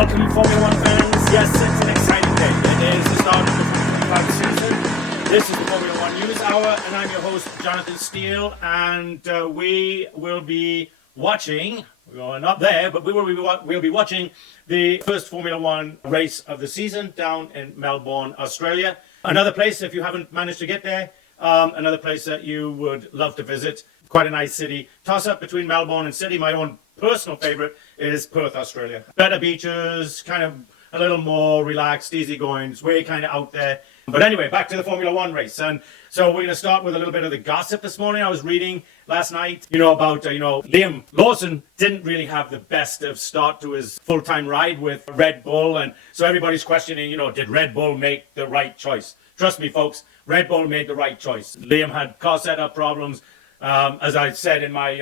Welcome, Formula One fans. Yes, it's an exciting day. It is the start of the 2025 season. This is the Formula One News Hour, and I'm your host, Jonathan Steele. And we will be watching. We're not there, but we'll be watching the first Formula One race of the season down in Melbourne, Australia. Another place, if you haven't managed to get there, another place that you would love to visit. Quite a nice city. Toss up between Melbourne and Sydney. My own personal favorite is Perth, Australia. Better beaches, kind of a little more relaxed, easygoing. It's way kind of out there. But anyway, back to the Formula One race. And so we're going to start with a little bit of the gossip this morning. I was reading last night, about, Liam Lawson didn't really have the best of start to his full-time ride with Red Bull. And so everybody's questioning, did Red Bull make the right choice? Trust me, folks, Red Bull made the right choice. Liam had car setup problems. As I said in my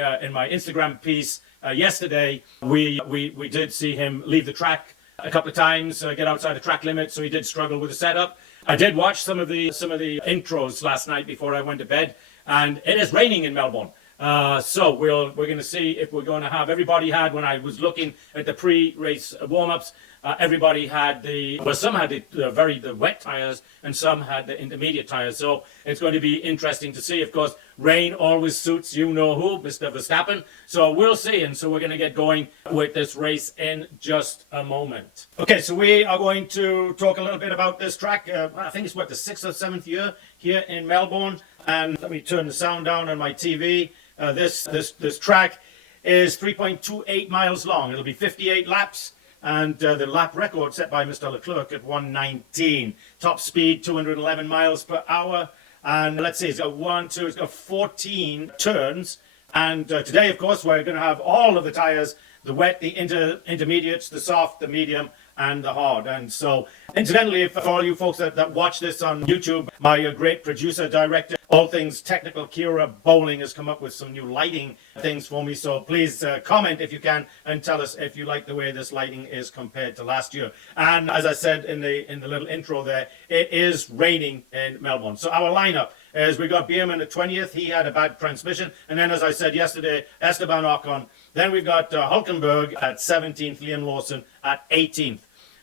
Instagram piece yesterday, we did see him leave the track a couple of times, get outside the track limit, so he did struggle with the setup. I did watch some of the intros last night before I went to bed, and it is raining in Melbourne. So we're going to see if we're going to have. Everybody had, when I was looking at the pre-race warm-ups, everybody had some had the wet tires and some had the intermediate tires. So it's going to be interesting to see. Of course, rain always suits who, Mr. Verstappen. So we'll see. And so we're going to get going with this race in just a moment. Okay, so we are going to talk a little bit about this track. I think it's the 6th or 7th year here in Melbourne. And let me turn the sound down on my TV. This track is 3.28 miles long. It'll be 58 laps. And the lap record set by Mr. Leclerc at 1:19. Top speed, 211 miles per hour. And let's see, it's got 14 turns. And today, of course, we're going to have all of the tires, the wet, the intermediates, the soft, the medium, and the hard. And so, incidentally, for all you folks that watch this on YouTube, my great producer, director, all things technical, Kira Bowling, has come up with some new lighting things for me. So please comment if you can and tell us if you like the way this lighting is compared to last year. And as I said in the little intro there, it is raining in Melbourne. So our lineup is we got Bierman at 20th. He had a bad transmission. And then, as I said yesterday, Esteban Ocon. Then we've got Hulkenberg at 17th, Liam Lawson at 18th.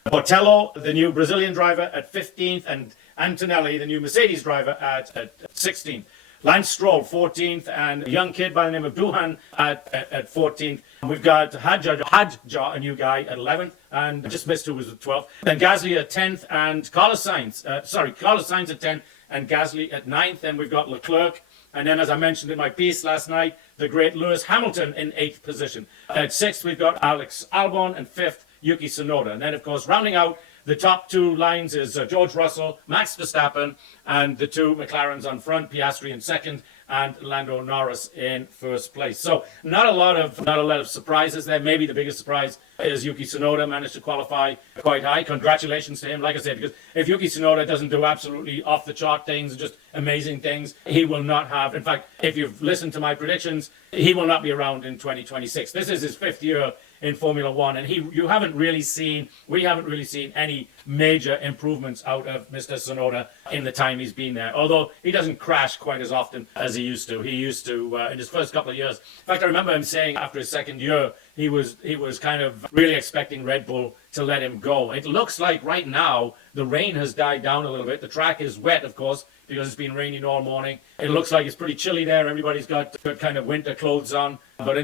Botello, the new Brazilian driver, at 15th, and Antonelli, the new Mercedes driver, at 16th. Lance Stroll, 14th, and a young kid by the name of Duhan at 14th. We've got Hadja, a new guy, at 11th, and I just missed who was at 12th. Then Gasly at 10th, and Carlos Sainz at 10th, and Gasly at 9th. Then we've got Leclerc. And then, as I mentioned in my piece last night, the great Lewis Hamilton in 8th position. At 6th, we've got Alex Albon, and 5th, Yuki Tsunoda. And then, of course, rounding out the top two lines is George Russell, Max Verstappen, and the two McLarens on front, Piastri in second, and Lando Norris in first place. So not a lot of surprises there. Maybe the biggest surprise is Yuki Tsunoda managed to qualify quite high. Congratulations to him, like I said, because if Yuki Tsunoda doesn't do absolutely off-the-chart things and just amazing things, he will not have. In fact, if you've listened to my predictions, he will not be around in 2026. This is his 5th year in Formula One, and we haven't really seen any major improvements out of Mr. Tsunoda in the time he's been there. Although he doesn't crash quite as often as he used to. He used to in his first couple of years. In fact, I remember him saying after his second year, he was kind of really expecting Red Bull to let him go. It looks like right now the rain has died down a little bit. The track is wet, of course, because it's been raining all morning. It looks like it's pretty chilly there. Everybody's got kind of winter clothes on, but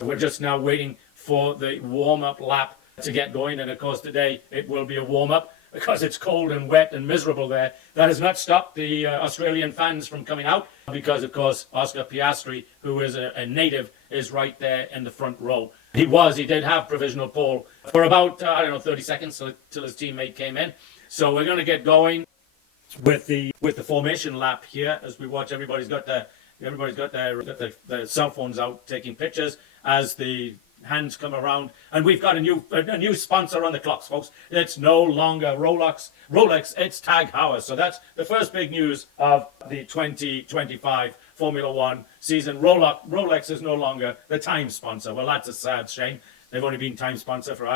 we're just now waiting for the warm-up lap to get going. And of course today it will be a warm-up because it's cold and wet and miserable there. That has not stopped the Australian fans from coming out because, of course, Oscar Piastri, who is a native, is right there in the front row. He did have provisional pole for about 30 seconds till his teammate came in. So we're going to get going with the formation lap here as we watch. Everybody's got their cell phones out taking pictures as the hands come around, and we've got a new sponsor on the clocks, folks. It's no longer Rolex, it's Tag Heuer. So that's the first big news of the 2025 Formula One season. Rolex is no longer the time sponsor. Well, that's a sad shame. They've only been time sponsor for,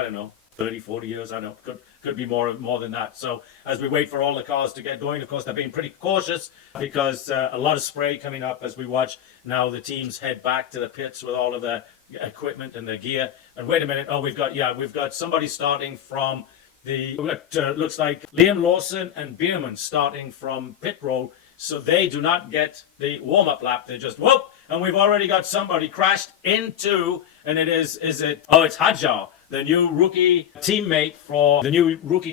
30, 40 years. I know, could be more than that. So as we wait for all the cars to get going, of course, they're being pretty cautious because a lot of spray coming up as we watch now the teams head back to the pits with all of their equipment and their gear. And wait a minute, oh, we've got somebody starting from we've got, looks like Liam Lawson and Bierman starting from pit road, so they do not get the warm-up lap. They just, whoop, and we've already got somebody crashed into, and it's Hadjar, the new rookie teammate for Yuki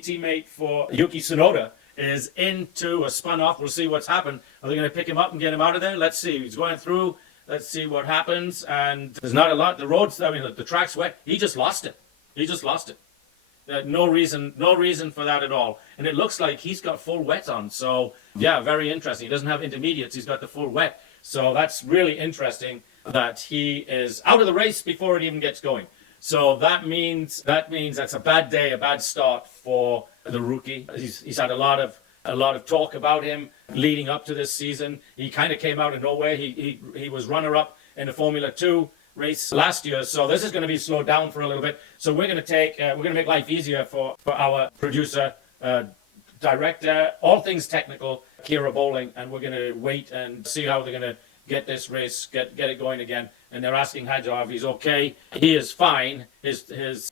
Tsunoda, is into a spun off. We'll see what's happened. Are they going to pick him up and get him out of there? Let's see. He's going through. Let's see what happens. And there's not a lot. The roads, I mean, the track's wet. He just lost it. No reason for that at all. And it looks like he's got full wet on. So, yeah, very interesting. He doesn't have intermediates. He's got the full wet. So that's really interesting that he is out of the race before it even gets going. So that means that's a bad day, a bad start for the rookie. He's had a lot of talk about him leading up to this season. He kind of came out of nowhere. He was runner-up in the Formula 2 race last year, so this is going to be slowed down for a little bit. So we're going to make life easier for our producer, director, all things technical, Kira Bowling, and we're going to wait and see how they're going to get this race, get it going again. And they're asking Hadjar if he's okay. He is fine. His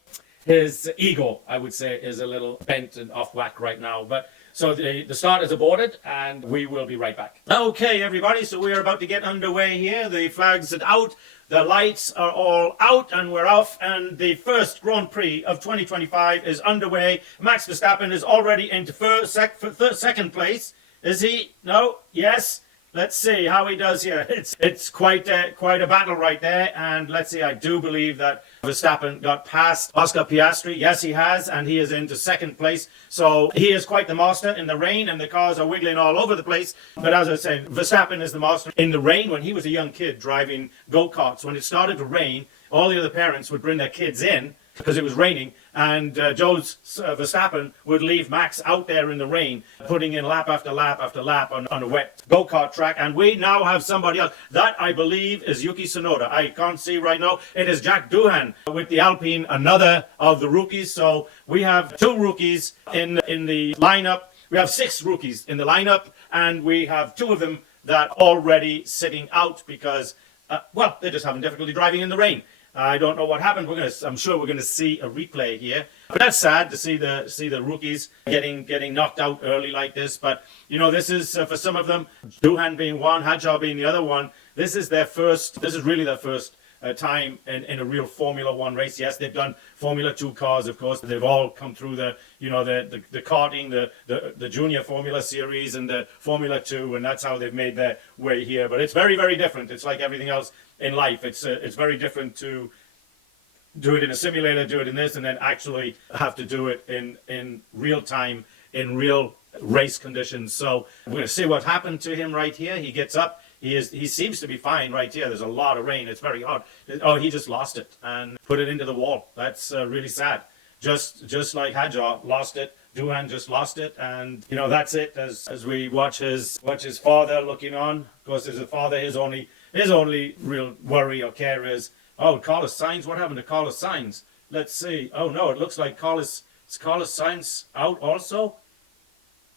ego, I would say, is a little bent and off whack right now. But so the start is aborted, and we will be right back. Okay, everybody, so we're about to get underway here. The flags are out, the lights are all out, and we're off. And the first Grand Prix of 2025 is underway. Max Verstappen is already into second place. Is he? No? Yes? Let's see how he does here. It's quite a battle right there. And let's see, I do believe that Verstappen got past Oscar Piastri. Yes, he has, and he is into second place. So he is quite the master in the rain, and the cars are wiggling all over the place. But as I was saying, Verstappen is the master in the rain. When he was a young kid driving go-karts, when it started to rain, all the other parents would bring their kids in because it was raining, and Verstappen would leave Max out there in the rain, putting in lap after lap after lap on a wet go-kart track. And we now have somebody else. That, I believe, is Yuki Tsunoda. I can't see right now. It is Jack Doohan with the Alpine, another of the rookies. So we have two rookies in the lineup. We have 6 rookies in the lineup, and we have 2 of them that are already sitting out because, they're just having difficulty driving in the rain. I don't know what happened. I'm sure we're going to see a replay here. But that's sad to see the rookies getting knocked out early like this. But this is for some of them, Doohan being one, Hadjar being the other one. This is really their first time in a real Formula 1 race. Yes, they've done Formula 2 cars, of course. They've all come through the karting, the junior Formula series and the Formula 2, and that's how they've made their way here. But it's very, very different. It's like everything else in life. It's very different to do it in a simulator, do it in this, and then actually have to do it in real time, in real race conditions. So we're going to see what happened to him right here. He gets up. He seems to be fine right here. There's a lot of rain. It's very hot. Oh, he just lost it and put it into the wall. That's really sad. Just like Hadjar lost it, Doohan just lost it, and that's it. As we watch his father looking on. Of course, as a father, his only real worry or care is, Carlos Sainz. What happened to Carlos Sainz? Let's see. Oh no, it looks like Carlos Sainz out also.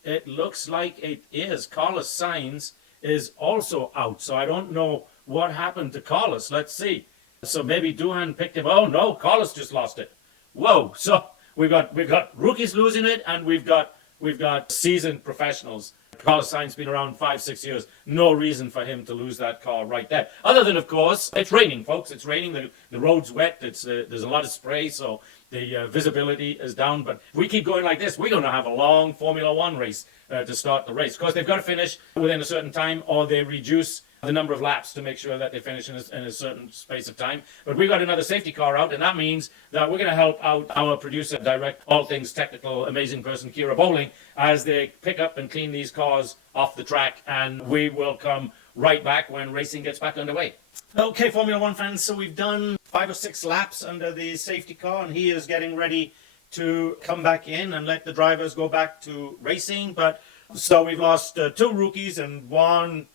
It looks like it is. Carlos Sainz is also out. So I don't know what happened to Carlos. Let's see. So maybe Doohan picked him. Oh no, Carlos just lost it. Whoa. So we've got rookies losing it, and we've got seasoned professionals. Carlos Sainz been around 5-6 years. No reason for him to lose that car right there. Other than, of course, it's raining, folks. It's raining. The road's wet. There's a lot of spray, so the visibility is down. But if we keep going like this, we're going to have a long Formula 1 race to start the race. Of course, they've got to finish within a certain time, or they reduce the number of laps to make sure that they finish in a certain space of time. But we've got another safety car out, and that means that we're going to help out our producer, direct, all things technical, amazing person, Kira Bowling, as they pick up and clean these cars off the track, and we will come right back when racing gets back underway. Okay, Formula 1 fans, so we've done 5 or 6 laps under the safety car, and he is getting ready to come back in and let the drivers go back to racing. But so we've lost 2 rookies and 1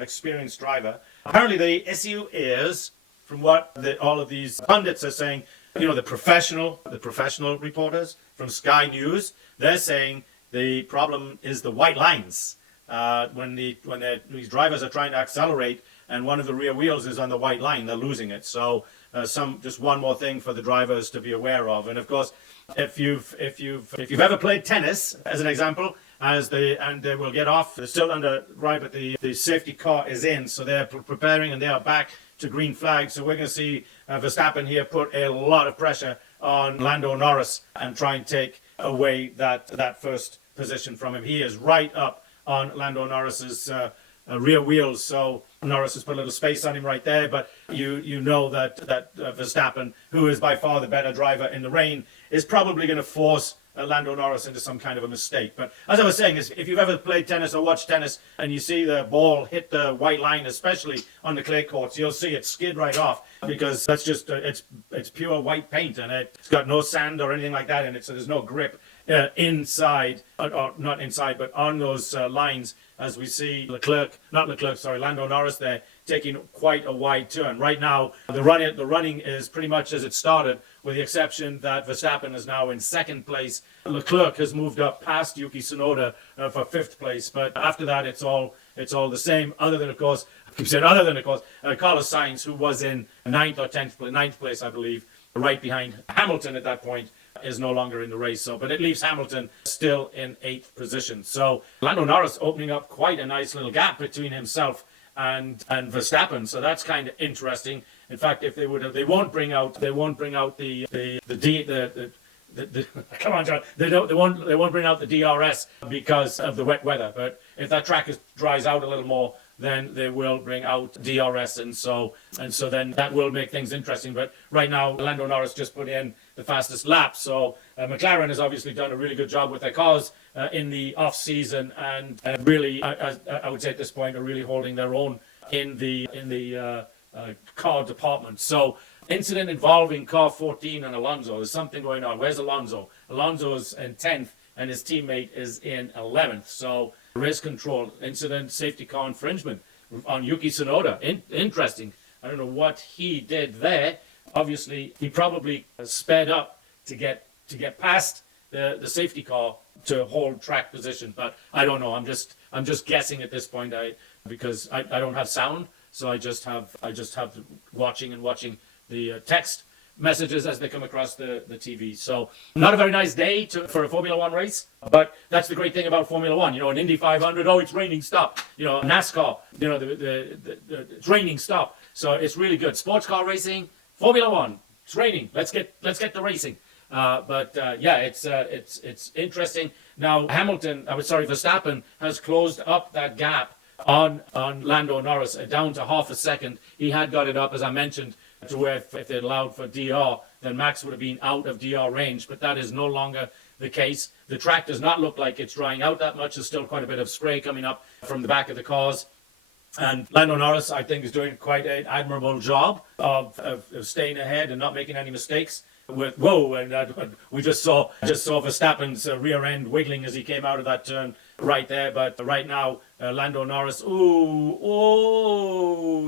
experienced driver. Apparently the issue is, from what all of these pundits are saying, the professional reporters from Sky News, they're saying the problem is the white lines. When these drivers are trying to accelerate and one of the rear wheels is on the white line, they're losing it. So just one more thing for the drivers to be aware of. And of course, if you've ever played tennis, as an example, and they will get off, they're still under right, but the safety car is in, so they're preparing and they are back to green flag. So we're going to see Verstappen here put a lot of pressure on Lando Norris and try and take away that first position from him. He is right up on Lando Norris's rear wheels, so Norris has put a little space on him right there, but you know that Verstappen, who is by far the better driver in the rain, is probably going to force Lando Norris into some kind of a mistake. But as I was saying, if you've ever played tennis or watched tennis and you see the ball hit the white line, especially on the clay courts, you'll see it skid right off, because that's just it's pure white paint, and it's got no sand or anything like that in it, so there's no grip inside, or not inside, but on those lines, as we see Lando Norris there taking quite a wide turn. Right now, the running is pretty much as it started, with the exception that Verstappen is now in second place. Leclerc has moved up past Yuki Tsunoda for fifth place, but after that, it's all the same. Other than, of course, Carlos Sainz, who was in ninth place, I believe, right behind Hamilton at that point, is no longer in the race. So, but it leaves Hamilton still in 8th position. So Lando Norris opening up quite a nice little gap between himself and Verstappen. So that's kind of interesting. In fact, if they won't bring out the come on, John. They won't bring out the DRS because of the wet weather. But if that track dries out a little more, then they will bring out DRS, and so then that will make things interesting. But right now, Lando Norris just put in the fastest lap. So McLaren has obviously done a really good job with their cars in the off season, and really, I would say at this point, are really holding their own in the car department. So incident involving car 14 and Alonso. There's something going on. Where's Alonso? Alonso's in 10th, and his teammate is in 11th. So race control incident, safety car infringement on Yuki Tsunoda. Interesting. I don't know what he did there. Obviously, he probably sped up to get past the safety car to hold track position. But I don't know. I'm just guessing at this point. Because I don't have sound, so I just have watching the text messages as they come across the TV. So not a very nice day for a Formula One race, but that's the great thing about Formula One. You know, an Indy 500, oh, it's raining, stop. You know, NASCAR, you know, it's raining, stop. So it's really good. Sports car racing, Formula One, it's raining. Let's get the racing. Yeah, it's interesting. Now Verstappen has closed up that gap on Lando Norris down to half a second. He had got it up, as I mentioned, to where if they'd allowed for DR, then Max would have been out of DR range, but that is no longer the case. The track does not look like it's drying out that much. There's still quite a bit of spray coming up from the back of the cars. And Lando Norris, I think, is doing quite an admirable job of staying ahead and not making any mistakes. We just saw Verstappen's rear end wiggling as he came out of that turn right there. But right now, Lando Norris,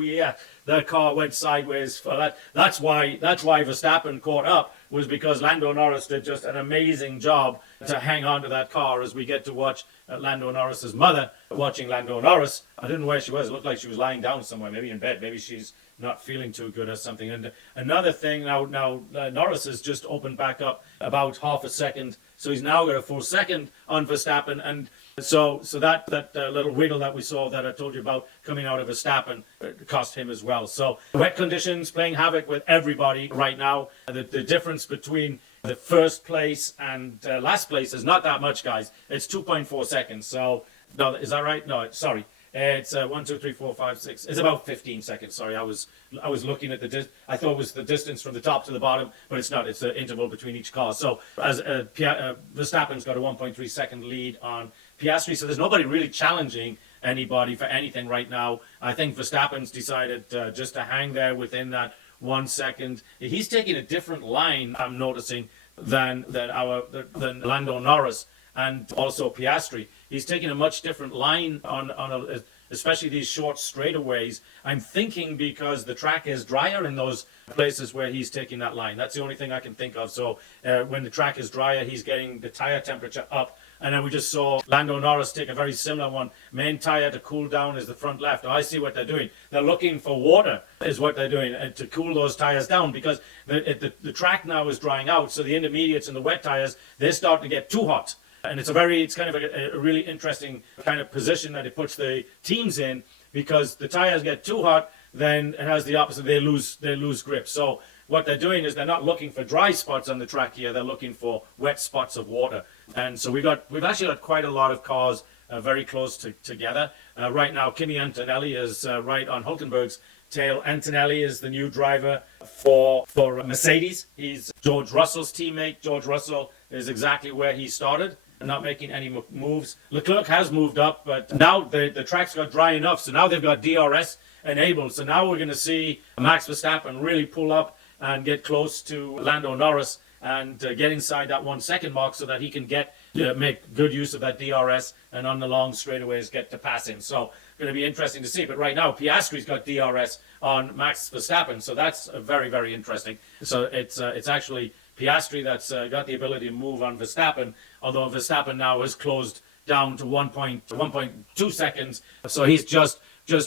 yeah, the car went sideways for that. That's why Verstappen caught up, was because Lando Norris did just an amazing job to hang on to that car. As we get to watch Lando Norris's mother watching Lando Norris. I didn't know where she was. It looked like she was lying down somewhere, maybe in bed. Maybe she's not feeling too good or something. And another thing, now Norris has just opened back up about half a second, so he's now got a full second on Verstappen, and so that little wiggle that we saw that I told you about coming out of Verstappen cost him as well. So wet conditions playing havoc with everybody right now. The difference between the first place and last place is not that much, guys. It's 2.4 seconds. So no, is that right? No, sorry. It's 1, 2, 3, 4, 5, 6. It's about 15 seconds. Sorry, I was looking at I thought it was the distance from the top to the bottom, but it's not. It's the interval between each car. So as Verstappen's got a 1.3 second lead on Piastri. So there's nobody really challenging anybody for anything right now. I think Verstappen's decided just to hang there within that 1 second. He's taking a different line, I'm noticing, than Lando Norris and also Piastri. He's taking a much different line on especially these short straightaways. I'm thinking because the track is drier in those places where he's taking that line. That's the only thing I can think of. So when the track is drier, he's getting the tire temperature up. And then we just saw Lando Norris take a very similar one. Main tire to cool down is the front left. I see what they're doing. They're looking for water is what they're doing to cool those tires down, because the track now is drying out. So the intermediates and the wet tires, they're starting to get too hot. And it's kind of a really interesting kind of position that it puts the teams in, because the tires get too hot, then it has the opposite. They lose grip. So what they're doing is they're not looking for dry spots on the track here. They're looking for wet spots of water. And so we've actually got quite a lot of cars very close together. Right now, Kimi Antonelli is right on Hülkenberg's tail. Antonelli is the new driver for Mercedes. He's George Russell's teammate. George Russell is exactly where he started, not making any moves. Leclerc has moved up, but now the track's got dry enough, so now they've got DRS enabled. So now we're going to see Max Verstappen really pull up and get close to Lando Norris and get inside that 1 second mark, so that he can make good use of that DRS, and on the long straightaways get to pass him. So going to be interesting to see. But right now Piastri's got DRS on Max Verstappen, so that's very, very interesting. So it's actually Piastri that's got the ability to move on Verstappen, although Verstappen now is closed down to 1.2 seconds. So he's just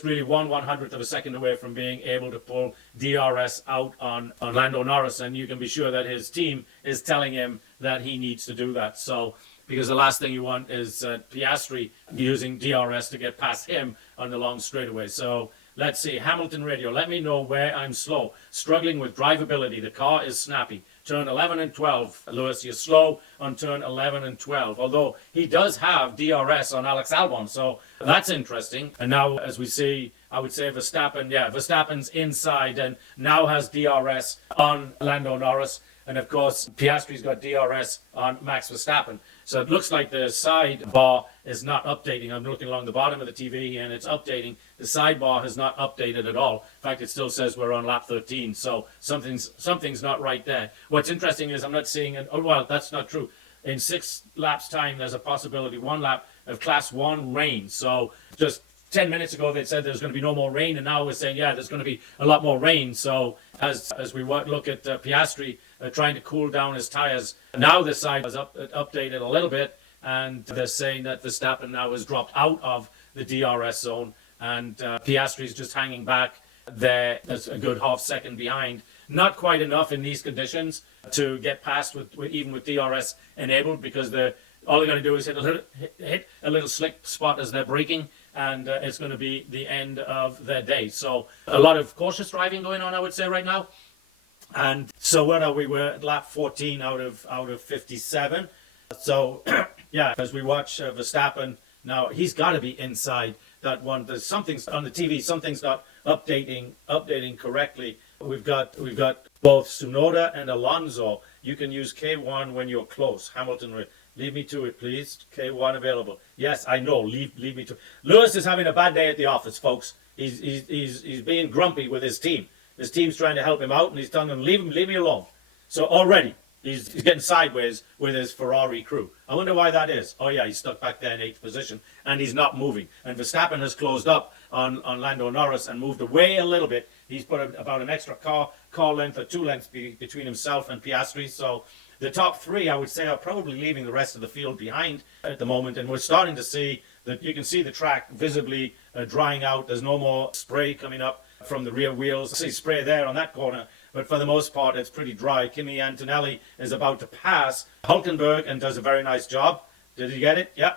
really 1/100th of a second away from being able to pull DRS out on Lando Norris. And you can be sure that his team is telling him that he needs to do that. So, because the last thing you want is Piastri using DRS to get past him on the long straightaway. So let's see. Hamilton radio. Let me know where I'm slow. Struggling with drivability. The car is snappy. Turn 11 and 12. Lewis, you're slow on turn 11 and 12. Although he does have DRS on Alex Albon. So that's interesting. And now, as we see, I would say Verstappen's inside and now has DRS on Lando Norris. And of course, Piastri's got DRS on Max Verstappen. So it looks like the sidebar is not updating. I'm looking along the bottom of the TV and it's updating. The sidebar has not updated at all. In fact, it still says we're on lap 13. So something's not right there. What's interesting is I'm not seeing that's not true. In 6 laps time, there's a possibility 1 lap of class 1 rain. So just 10 minutes ago, they said there's going to be no more rain, and now we're saying, there's going to be a lot more rain. So as we look at Piastri trying to cool down his tires, now the side is updated a little bit, and they're saying that Verstappen now has dropped out of the DRS zone, and Piastri's just hanging back there as a good half second behind. Not quite enough in these conditions to get past even with DRS enabled, because all they're going to do is hit a little slick spot as they're braking, and it's going to be the end of their day. So a lot of cautious driving going on, I would say, right now. And so what are we? We're at lap 14 out of 57. So as we watch Verstappen now, he's got to be inside that one. There's something's on the TV. Something's not updating correctly. We've got both Tsunoda and Alonso. You can use K1 when you're close. Hamilton. Leave me to it, please. K1 available. Yes, I know. Leave me to it. Lewis is having a bad day at the office, folks. He's being grumpy with his team. His team's trying to help him out, and he's telling them, leave me alone. So already, he's getting sideways with his Ferrari crew. I wonder why that is. Oh yeah, he's stuck back there in 8th position, and he's not moving. And Verstappen has closed up on Lando Norris and moved away a little bit. He's put about an extra car length or 2 lengths between himself and Piastri. So the top 3, I would say, are probably leaving the rest of the field behind at the moment. And we're starting to see that you can see the track visibly drying out. There's no more spray coming up from the rear wheels. I see spray there on that corner, but for the most part, it's pretty dry. Kimi Antonelli is about to pass Hülkenberg and does a very nice job. Did he get it? Yeah.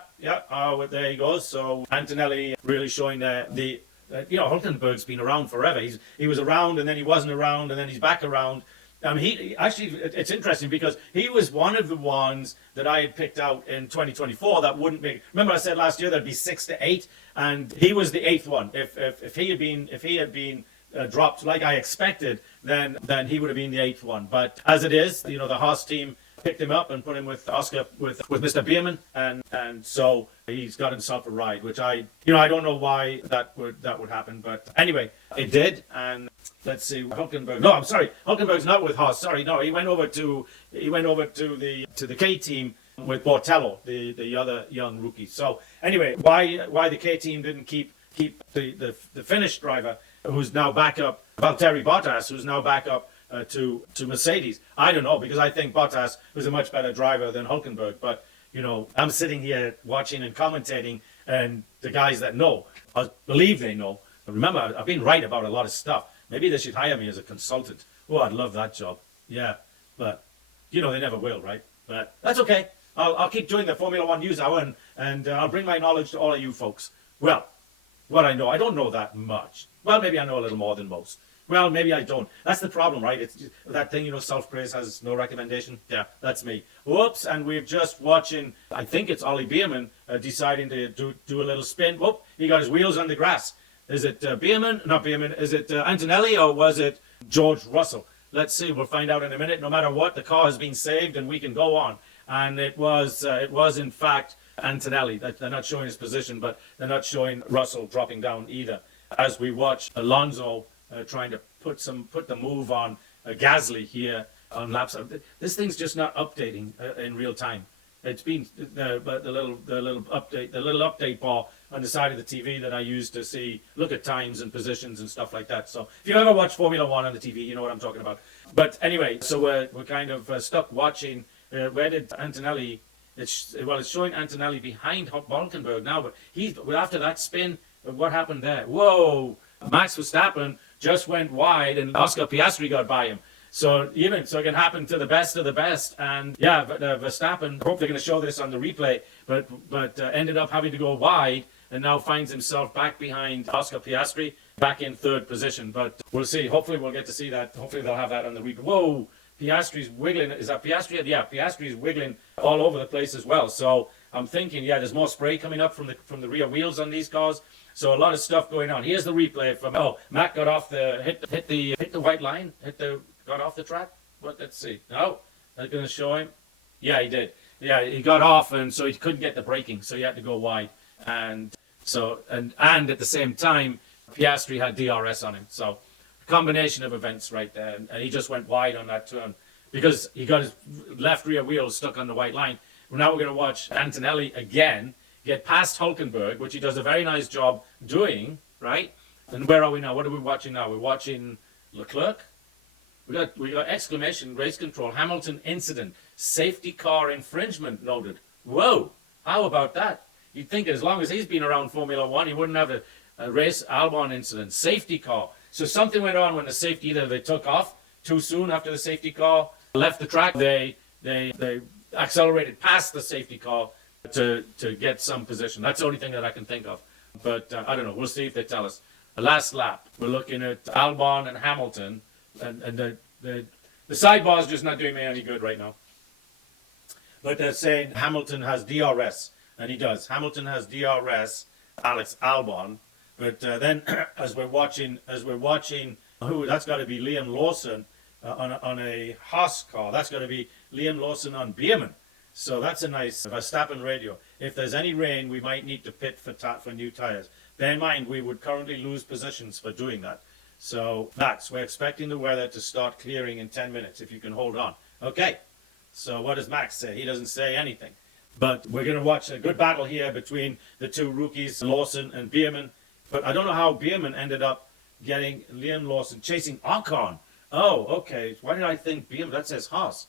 Oh, there he goes. So Antonelli really showing Hülkenberg's been around forever. He was around, and then he wasn't around, and then he's back around. I mean, it's interesting because he was one of the ones that I had picked out in 2024 that wouldn't make. Remember, I said last year there'd be 6 to 8, and he was the 8th one. If he had been dropped like I expected, then he would have been the 8th one. But as it is, the Haas team picked him up and put him with Oscar with Mr. Bierman, and so he's got himself a ride, which I don't know why that would happen, but anyway, it did. And let's see, Hülkenberg. No, I'm sorry, Hülkenberg's not with Haas. Sorry, no, he went over to the K team with Bortello, the other young rookie. So anyway, why the K team didn't keep keep the Finnish driver, who's now back up, Valtteri Bottas, who's now back up to Mercedes. I don't know, because I think Bottas was a much better driver than Hülkenberg. But, you know, I'm sitting here watching and commentating, and the guys that know, I believe they know. Remember, I've been right about a lot of stuff. Maybe they should hire me as a consultant. Oh, I'd love that job. Yeah, but, you know, they never will, right? But that's okay. I'll keep doing the Formula One News Hour, and I'll bring my knowledge to all of you folks. Well, what I know, I don't know that much. Well, maybe I know a little more than most. Well, maybe I don't. That's the problem, right? It's just that thing, you know, self-praise has no recommendation. Yeah, that's me. Whoops, and we're just watching, I think it's Ollie Bierman deciding to do a little spin. Whoop, he got his wheels on the grass. Is it Bierman? Not Bierman. Is it Antonelli, or was it George Russell? Let's see. We'll find out in a minute. No matter what, the car has been saved and we can go on. And it was in fact Antonelli. They're not showing his position, but they're not showing Russell dropping down either. As we watch Alonso trying to put the move on Gasly here on laps. This thing's just not updating in real time. It's been the little update bar on the side of the TV that I use to look at times and positions and stuff like that. So if you ever watch Formula One on the TV, you know what I'm talking about. But anyway, so we're kind of stuck watching. Where did Antonelli? It's showing Antonelli behind Hülkenberg now, but after that spin, what happened there? Whoa! Max Verstappen just went wide, and Oscar Piastri got by him. So it can happen to the best of the best. And yeah, but Verstappen, I hope they're going to show this on the replay, but ended up having to go wide, and now finds himself back behind Oscar Piastri, back in third position. But we'll see. Hopefully we'll get to see that. Hopefully they'll have that on the replay. Whoa! Piastri's wiggling. Is that Piastri? Yeah, Piastri's wiggling all over the place as well. So I'm thinking, yeah, there's more spray coming up from the rear wheels on these cars. So a lot of stuff going on. Here's the replay from Matt got off hit the white line, got off the track. Let's see. No, they're going to show him. Yeah, he did. Yeah, he got off, and so he couldn't get the braking, so he had to go wide. And so and at the same time, Piastri had DRS on him. So combination of events right there, and he just went wide on that turn because he got his left rear wheel stuck on the white line. Well, now we're going to watch Antonelli again get past Hülkenberg, which he does a very nice job doing, right? And where are we now? What are we watching now? We're watching Leclerc. We got exclamation, race control, Hamilton incident, safety car infringement noted. Whoa, how about that? You'd think as long as he's been around Formula One, he wouldn't have a race Albon incident, safety car. So something went on when the safety, either they took off too soon after the safety car left the track, they accelerated past the safety car to get some position. That's the only thing that I can think of. But I don't know. We'll see if they tell us. The last lap, we're looking at Albon and Hamilton, and the sidebar is just not doing me any good right now. But they're saying Hamilton has DRS, and he does. Hamilton has DRS, Alex Albon. But then, as we're watching, that's got to be Liam Lawson on a Haas car. That's got to be Liam Lawson on Bierman. So that's a nice Verstappen radio. If there's any rain, we might need to pit for new tires. Bear in mind, we would currently lose positions for doing that. So we're expecting the weather to start clearing in 10 minutes, if you can hold on. Okay, so what does Max say? He doesn't say anything. But we're going to watch a good battle here between the two rookies, Lawson and Bierman. But I don't know how Bierman ended up getting Liam Lawson chasing Ocon. Oh, okay. Why did I think Bierman? That says Haas.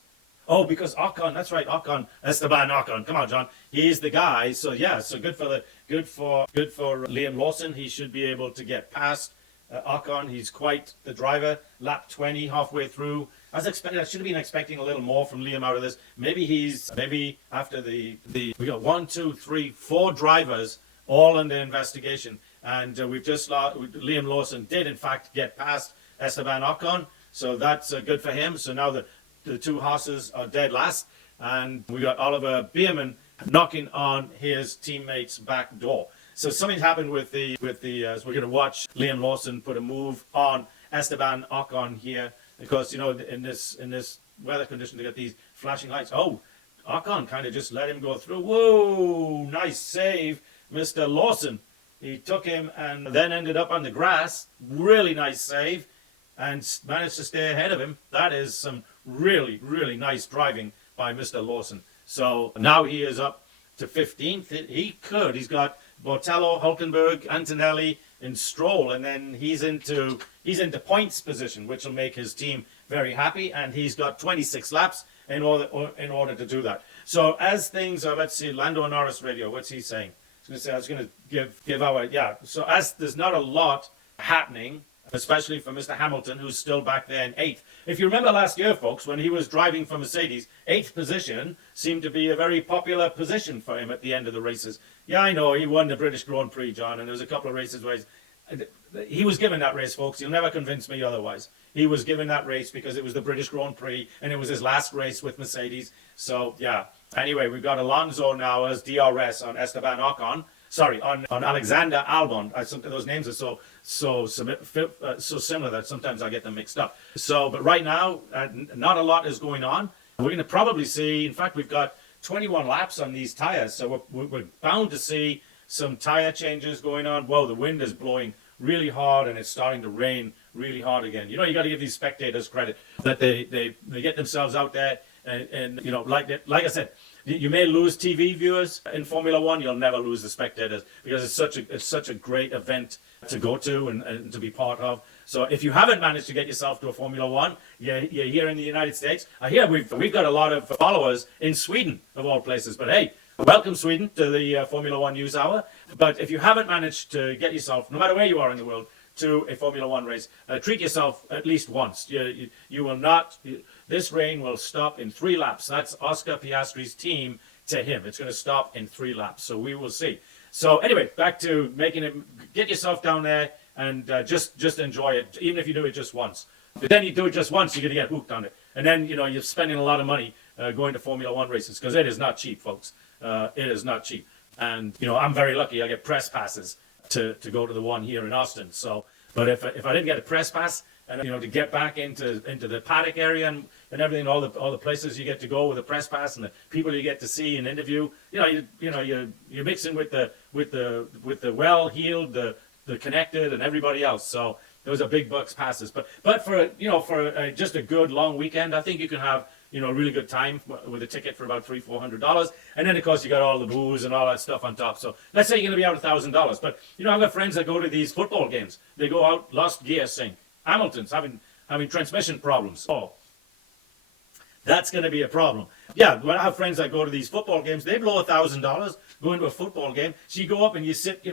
Oh, because Ocon. That's right, Ocon. Esteban Ocon. Come on, John. He's the guy. So yeah. So good for Liam Lawson. He should be able to get past Ocon. He's quite the driver. Lap 20, halfway through. I should have been expecting a little more from Liam out of this. Maybe after we got 1, 2, 3, 4 drivers all under investigation. And we've just Liam Lawson did in fact get past Esteban Ocon, so that's good for him. So now the two Haas's are dead last, and we got Oliver Bierman knocking on his teammate's back door. So something's happened with the as we're going to watch Liam Lawson put a move on Esteban Ocon here, because you know in this weather condition they got these flashing lights. Oh, Ocon kind of just let him go through. Whoa, nice save, Mr. Lawson. He took him and then ended up on the grass. Really nice save, and managed to stay ahead of him. That is some really, really nice driving by Mr. Lawson. So now he is up to 15th. He could. He's got Botello, Hulkenberg, Antonelli, and Stroll, and then he's into points position, which will make his team very happy. And he's got 26 laps in order to do that. So as things are, let's see, Lando Norris radio. What's he saying? I was going to give our So as there's not a lot happening, especially for Mr. Hamilton, who's still back there in 8th. If you remember last year, folks, when he was driving for Mercedes, 8th position seemed to be a very popular position for him at the end of the races. Yeah, I know, he won the British Grand Prix, John, and there was a couple of races where he was given that race, folks. You'll never convince me otherwise. He was given that race because it was the British Grand Prix, and it was his last race with Mercedes. So, yeah. Anyway, we've got Alonso now as DRS on Esteban Ocon. Sorry, on Alexander Albon. Those names are so similar that sometimes I get them mixed up. So, but right now, not a lot is going on. We're going to probably see, in fact, we've got 21 laps on these tires, so we're bound to see some tire changes going on. Whoa, the wind is blowing really hard, and it's starting to rain really hard again. You know, you got to give these spectators credit that they get themselves out there, and you know, like I said, you may lose TV viewers in Formula One. You'll never lose the spectators because it's such a great event to go to and to be part of. So if you haven't managed to get yourself to a Formula One, you're here in the United States. I hear we've got a lot of followers in Sweden, of all places. But hey, welcome Sweden to the Formula One News Hour. But if you haven't managed to get yourself, no matter where you are in the world, to a Formula One race, treat yourself at least once. You will not. This rain will stop in 3 laps. That's Oscar Piastri's team to him. It's going to stop in 3 laps. So we will see. So anyway, back to making it. Get yourself down there and just enjoy it, even if you do it just once. But then you do it just once, you're going to get hooked on it. And then, you know, you're spending a lot of money going to Formula One races because it is not cheap, folks. It is not cheap. And, you know, I'm very lucky. I get press passes to go to the one here in Austin. So, but if I didn't get a press pass, and you know, to get back into the paddock area and everything, all the places you get to go with a press pass and the people you get to see and interview, you're mixing with the well-heeled, the connected, and everybody else. So those are big bucks passes. But for just a good long weekend, I think you can have a really good time with a ticket for about $300-400, and then of course you got all the booze and all that stuff on top. So let's say you're going to be out $1,000. But I've got friends that go to these football games. They go out, lost gear sync. Hamilton's having transmission problems. Oh, that's going to be a problem. Yeah, when I have friends that go to these football games, they blow $1,000 going to a football game. So you go up and you sit,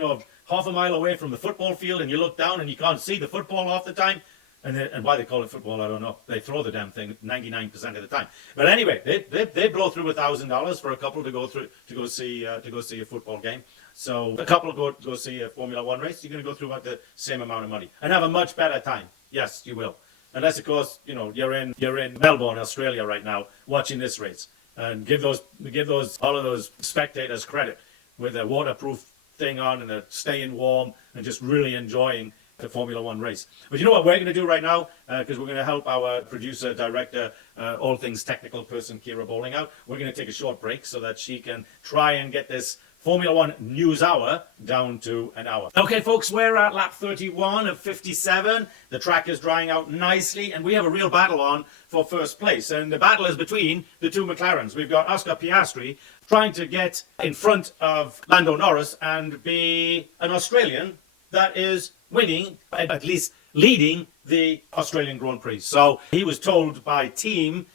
half a mile away from the football field, and you look down and you can't see the football half the time. And why they call it football, I don't know. They throw the damn thing 99% of the time. But anyway, they blow through $1,000 for a couple to go see a football game. So a couple go see a Formula One race. You're going to go through about the same amount of money and have a much better time. Yes, you will. Unless, of course, you're in Melbourne, Australia right now, watching this race, and give all of those spectators credit with a waterproof thing on and staying warm and just really enjoying the Formula One race. But you know what we're going to do right now? Because we're going to help our producer, director, all things technical person, Kira Bowling out. We're going to take a short break so that she can try and get this Formula One News Hour down to an hour. Okay, folks, we're at lap 31 of 57. The track is drying out nicely, and we have a real battle on for first place. And the battle is between the two McLarens. We've got Oscar Piastri trying to get in front of Lando Norris and be an Australian that is winning, at least leading the Australian Grand Prix. So he was told by his team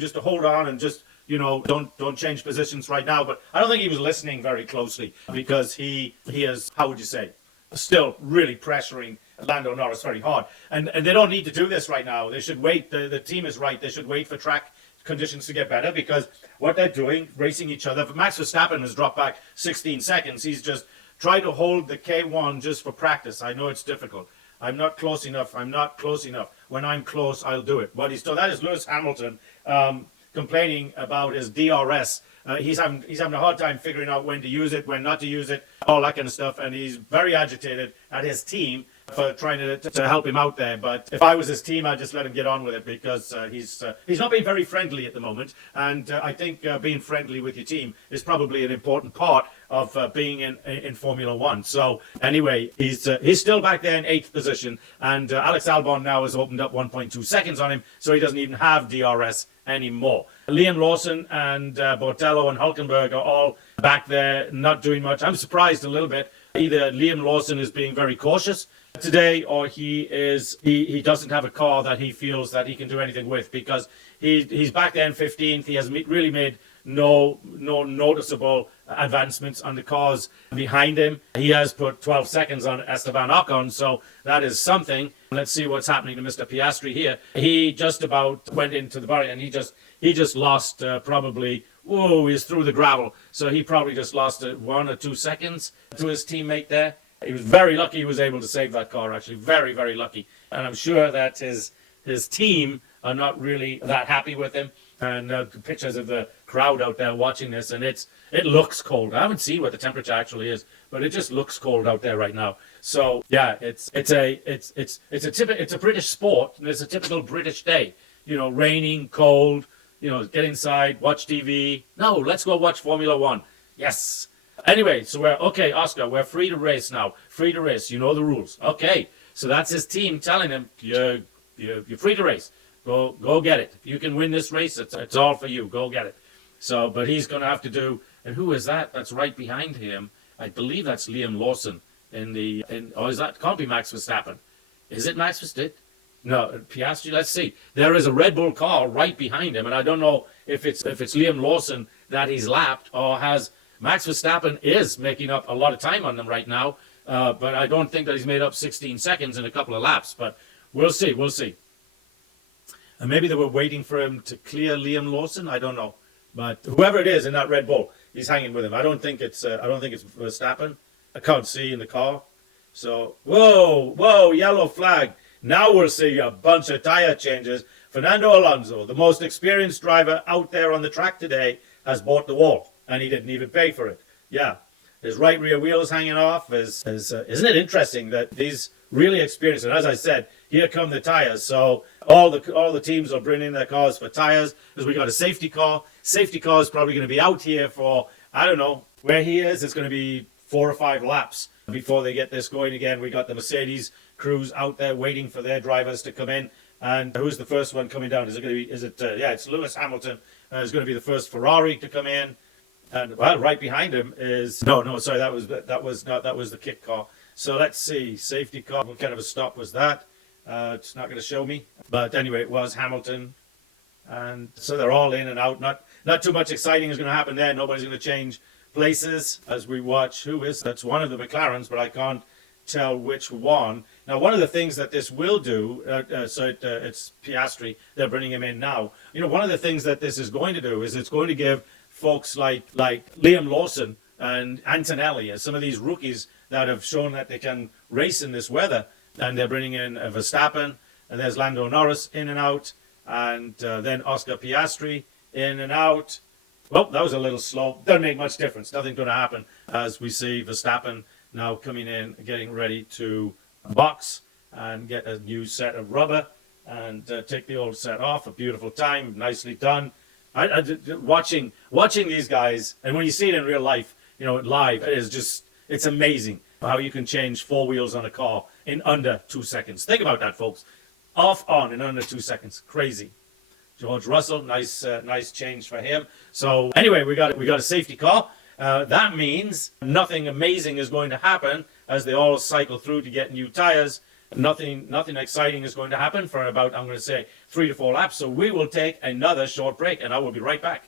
just to hold on and just, don't change positions right now. But I don't think he was listening very closely because he is, how would you say, still really pressuring Lando Norris very hard. And they don't need to do this right now. They should wait. The team is right. They should wait for track conditions to get better, because what they're doing, racing each other. Max Verstappen has dropped back 16 seconds. He's just tried to hold the K1 just for practice. I know it's difficult. I'm not close enough. When I'm close, I'll do it. But that is Lewis Hamilton complaining about his DRS. He's having a hard time figuring out when to use it, when not to use it, all that kind of stuff. And he's very agitated at his team for trying to help him out there. But if I was his team, I'd just let him get on with it, because he's not being very friendly at the moment. And I think being friendly with your team is probably an important part of being in Formula One. So anyway, he's still back there in 8th position, and Alex Albon now has opened up 1.2 seconds on him, so he doesn't even have DRS anymore. Liam Lawson and Bortello and Hulkenberg are all back there not doing much. I'm surprised a little bit. Either Liam Lawson is being very cautious today, or he doesn't have a car that he feels that he can do anything with, because he's back there in 15th. He has really made no noticeable advancements on the cars behind him. He has put 12 seconds on Esteban Ocon, so that is something. Let's see what's happening to Mr. Piastri here. He just about went into the barrier, and he just lost probably, whoa, he's through the gravel, so he probably just lost 1 or 2 seconds to his teammate there. He was very lucky he was able to save that car, actually. Very, very lucky. And I'm sure that his team are not really that happy with him. And pictures of the crowd out there watching this, and it looks cold. I haven't seen what the temperature actually is, but it just looks cold out there right now. So yeah, it's a British sport, and it's a typical British day. You know, raining, cold. You know, get inside, watch TV. No, let's go watch Formula One. Yes. Anyway, so Oscar, we're free to race now. Free to race. You know the rules. Okay. So that's his team telling him, you're free to race. Go get it. If you can win this race, it's all for you. Go get it. So, but he's going to have to do. And who is that? That's right behind him. I believe that's Liam Lawson is that? Can't be Max Verstappen. Is it Max Verstappen? No, Piastri. Let's see. There is a Red Bull car right behind him, and I don't know if it's Liam Lawson that he's lapped, or has Max Verstappen is making up a lot of time on them right now. But I don't think that he's made up 16 seconds in a couple of laps. But we'll see. We'll see. And maybe they were waiting for him to clear Liam Lawson. I don't know, but whoever it is in that Red Bull, he's hanging with him. I don't think it's Verstappen. I can't see in the car. So whoa, yellow flag. Now we'll see a bunch of tire changes. Fernando Alonso, the most experienced driver out there on the track today, has bought the wall, and he didn't even pay for it. Yeah, his right rear wheel is hanging off. Isn't it interesting that these really experienced, and as I said, here come the tires. So all the teams are bringing their cars for tires, because we got a safety car. Safety car is probably going to be out here for, I don't know where he is. It's going to be 4 or 5 laps before they get this going again. We got the Mercedes crews out there waiting for their drivers to come in. And who's the first one coming down? It's Lewis Hamilton. Is going to be the first Ferrari to come in. And well, right behind him is that was the kit car. So let's see, safety car. What kind of a stop was that? It's not going to show me, but anyway, it was Hamilton, and so they're all in and out. Not too much exciting is going to happen there. Nobody's going to change places as we watch. That's one of the McLarens, but I can't tell which one. Now, one of the things that this will do, it's Piastri. They're bringing him in now. You know, one of the things that this is going to do is it's going to give folks like Liam Lawson and Antonelli, and some of these rookies that have shown that they can race in this weather, and they're bringing in Verstappen, and there's Lando Norris in and out, and then Oscar Piastri in and out. Well, that was a little slow. Doesn't make much difference. Nothing's going to happen as we see Verstappen now coming in, getting ready to box and get a new set of rubber and take the old set off. A beautiful time, nicely done. Watching these guys, and when you see it in real life, you know, live, it's amazing how you can change 4 wheels on a car in under 2 seconds. Think about that, folks. Off, on in under 2 seconds. Crazy. George Russell, nice change for him. So anyway, we got a safety car. That means nothing amazing is going to happen as they all cycle through to get new tires. Nothing exciting is going to happen for about, I'm going to say, 3 to 4 laps. So we will take another short break, and I will be right back.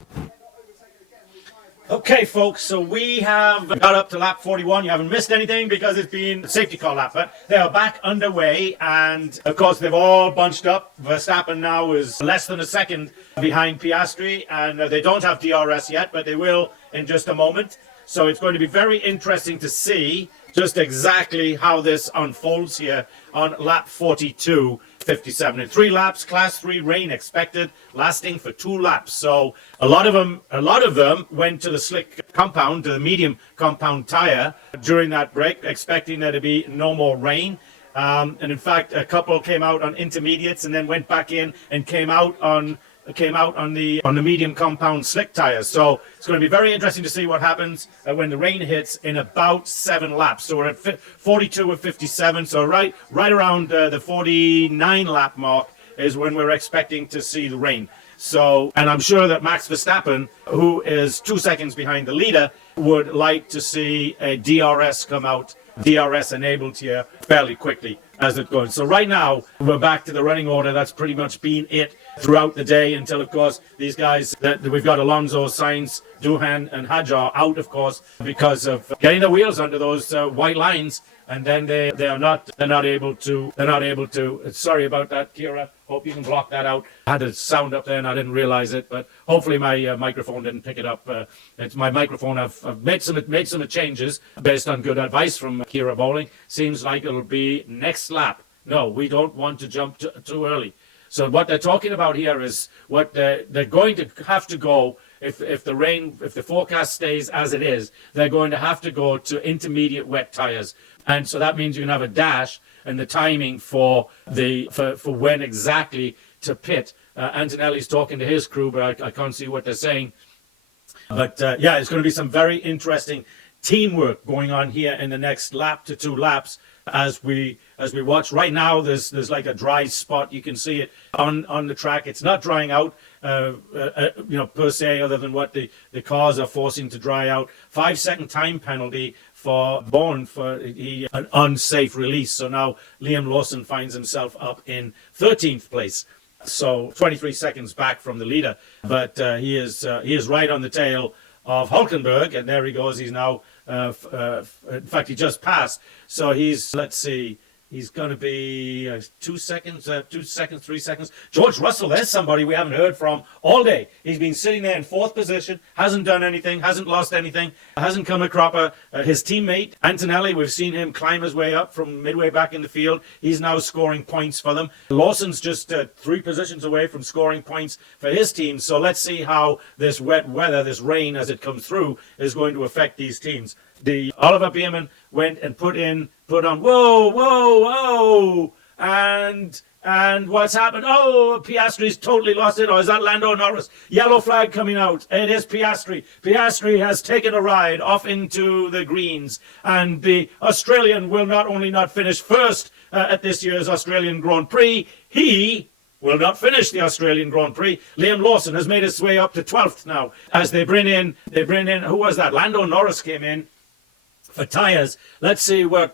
Okay, folks, so we have got up to lap 41. You haven't missed anything because it's been a safety car lap, but they are back underway, and of course they've all bunched up. Verstappen now is less than a second behind Piastri, and they don't have DRS yet, but they will in just a moment. So it's going to be very interesting to see just exactly how this unfolds here on lap 42.57. In 3 laps, class 3 rain expected, lasting for 2 laps. So a lot of them went to the slick compound, to the medium compound tire during that break, expecting there to be no more rain. And in fact, a couple came out on intermediates and then went back in and came out on the medium compound slick tires. So it's going to be very interesting to see what happens when the rain hits in about 7 laps. So we're at 42 of 57. So right around the 49 lap mark is when we're expecting to see the rain. So, and I'm sure that Max Verstappen, who is 2 seconds behind the leader, would like to see a DRS come out, DRS enabled here fairly quickly as it goes. So right now, we're back to the running order. That's pretty much been it throughout the day until, of course, these guys, that we've got Alonso, Sainz, Doohan, and Hadjar out, of course, because of getting the wheels under those white lines. And then they're not able to. Sorry about that, Kira. Hope you can block that out. I had a sound up there and I didn't realize it, but hopefully my microphone didn't pick it up. It's my microphone. I've made some changes based on good advice from Kira Bowling. Seems like it'll be next lap. No, we don't want to jump too early. So what they're talking about here is what they're going to have to go. If the forecast stays as it is, they're going to have to go to intermediate wet tires. And so that means you can have a dash and the timing for when exactly to pit. Antonelli's talking to his crew, but I can't see what they're saying. But yeah, it's going to be some very interesting teamwork going on here in the next lap to 2 laps as we watch. Right now there's like a dry spot. You can see it on the track. It's not drying out per se, other than what the cars are forcing to dry out. 5-second time penalty for Bourne for an unsafe release. So now Liam Lawson finds himself up in 13th place. So 23 seconds back from the leader, but he is right on the tail of Hulkenberg, and there he goes. He's now, in fact, he just passed. So let's see, he's going to be 2 seconds, 3 seconds. George Russell, there's somebody we haven't heard from all day. He's been sitting there in 4th position, hasn't done anything, hasn't lost anything, hasn't come a cropper. His teammate, Antonelli, we've seen him climb his way up from midway back in the field. He's now scoring points for them. Lawson's just 3 positions away from scoring points for his team. So let's see how this wet weather, this rain as it comes through, is going to affect these teams. The Oliver Bierman went and put on, whoa, and what's happened? Oh, Piastri's totally lost it. Or is that Lando Norris? Yellow flag coming out. It is Piastri. Piastri has taken a ride off into the greens, and the Australian will not only not finish first at this year's Australian Grand Prix, he will not finish the Australian Grand Prix. Liam Lawson has made his way up to 12th now as they bring in, who was that? Lando Norris came in for tires. Let's see where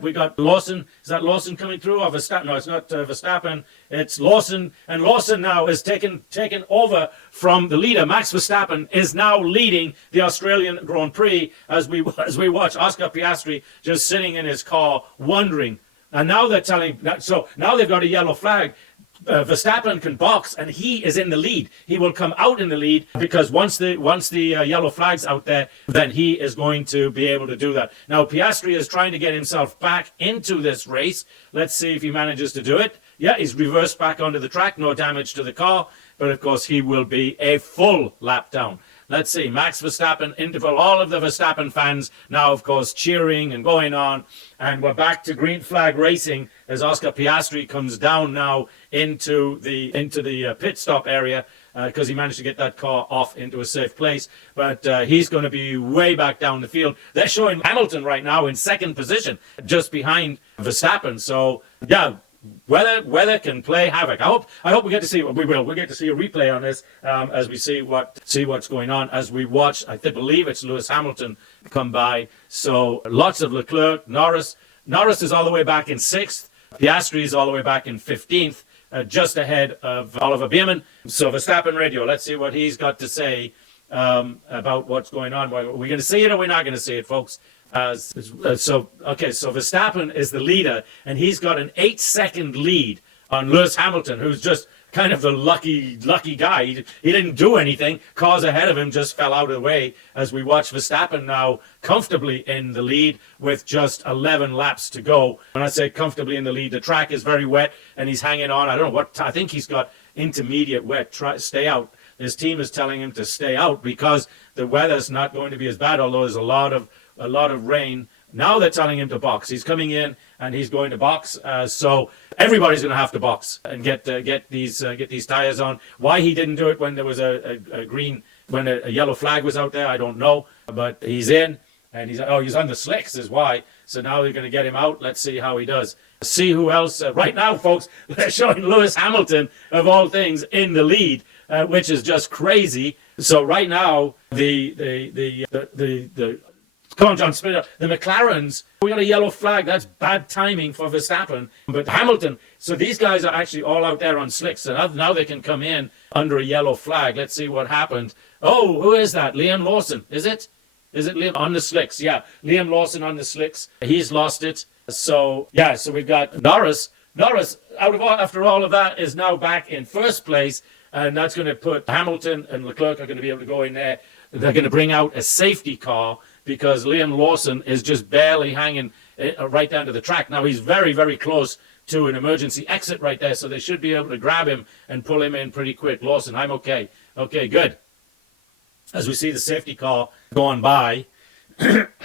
we got Lawson. Is that Lawson coming through? Or Verstappen? No, it's not Verstappen. It's Lawson, and Lawson now is taken over from the leader. Max Verstappen is now leading the Australian Grand Prix as we watch Oscar Piastri just sitting in his car wondering. And now they're telling, so now they've got a yellow flag. Verstappen can box, and he is in the lead. He will come out in the lead because once the yellow flag's out there, then he is going to be able to do that. Now Piastri is trying to get himself back into this race. Let's see if he manages to do it. Yeah, he's reversed back onto the track. No damage to the car, but of course he will be a full lap down. Let's see, Max Verstappen interval. All of the Verstappen fans now, of course, cheering and going on. And we're back to green flag racing as Oscar Piastri comes down now into the pit stop area because he managed to get that car off into a safe place. But he's going to be way back down the field. They're showing Hamilton right now in 2nd position, just behind Verstappen. So, yeah. Weather can play havoc. I hope we get to see. We'll get to see a replay on this as we see what's going on as we watch. I believe it's Lewis Hamilton come by. So lots of Leclerc, Norris. Norris is all the way back in 6th. Piastri is all the way back in 15th, just ahead of Oliver Bierman. So Verstappen radio. Let's see what he's got to say about what's going on. Are we going to see it or we're not going to see it, folks? So Verstappen is the leader, and he's got an 8-second lead on Lewis Hamilton, who's just kind of the lucky guy. He didn't do anything. Cars ahead of him just fell out of the way as we watch Verstappen now comfortably in the lead with just 11 laps to go. When I say comfortably in the lead, the track is very wet, and he's hanging on. I don't know I think he's got intermediate wet. Stay out. His team is telling him to stay out because the weather's not going to be as bad, although there's a lot of rain. Now they're telling him to box. He's coming in and he's going to box. So everybody's going to have to box and get these tires on. Why he didn't do it when there was a yellow flag was out there, I don't know. But he's in and he's on the slicks is why. So now they're going to get him out. Let's see how he does. See who else. Right now, folks, they're showing Lewis Hamilton, of all things, in the lead. which is just crazy. So right now, come on, John, spin it up. The McLarens, we got a yellow flag. That's bad timing for Verstappen. But Hamilton, so these guys are actually all out there on slicks. So now they can come in under a yellow flag. Let's see what happened. Oh, who is that? Liam Lawson, is it? Is it Liam on the slicks? Yeah, Liam Lawson on the slicks. He's lost it. So, yeah, so we've got Norris. Norris, after all of that, is now back in first place. And that's going to put Hamilton and Leclerc are going to be able to go in there. They're going to bring out a safety car because Liam Lawson is just barely hanging right down to the track. Now, he's very, very close to an emergency exit right there, so they should be able to grab him and pull him in pretty quick. Lawson, I'm okay. Okay, good. As we see the safety car going by,